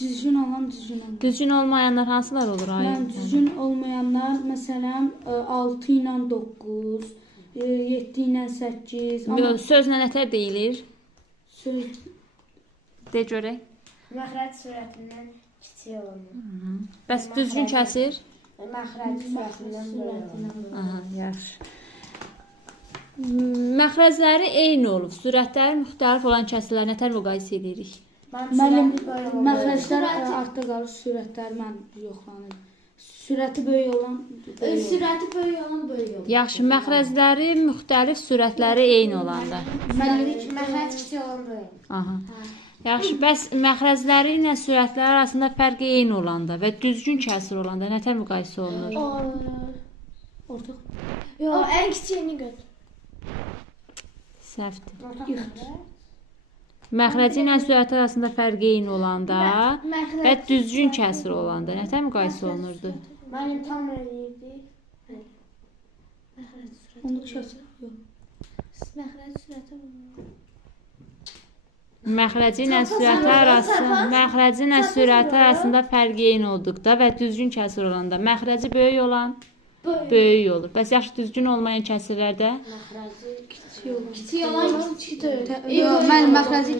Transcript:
Düzgün olan, düzgün olan. Düzgün olmayanlar hansılar olur? Yəni düzgün olmayanlar məsələn 6 ilə 9, 7 ilə 8. Amma Sözlə nətər deyilir? söz De görək. Məxrəc sürətindən kiçik olmalı. Bəs düzgün kəsir? Məxrəc sürətindən böyük. Aha, yaxşı. Məxrəcləri eyni olub, sürətləri müxtəlif olan kəsirlər nətər müqayisə edirik? Müəllim məxrəclər artda qalır, sürətlər mən yoxlanır. Sürəti böyük olan Sürəti böyük olan böyük olur. Yaxşı, məxrəcləri müxtəlif, sürətləri eyni olanda. Məxrəc kiçik olan böyük. Aha. Yaxşı, bəs məxrəcləri ilə sürətləri arasında fərqi eyni olanda və düzgün kəsir olanda nətər müqayisə olunur? ortaq. Yox, ən kiçiyini götür. Səhvdir. Məxrəci ilə sürəti arasında fərqi eyni olanda və düzgün kəsir olanda nətər müqayisə olunurdu? Mənim tam eləyirdi. Onu kəsir. Yox. Məxrəc sürəti Məxrəci ilə sürəti arasında fərqi eyni olduqda və düzgün kəsir olanda məxrəci böyük olan böyük olur. Bəs yaxşı düzgün olmayan kəsirlərdə Məxrəci Kiçik olan. kiçik olan kiçikdir. Yox, mən məxrəci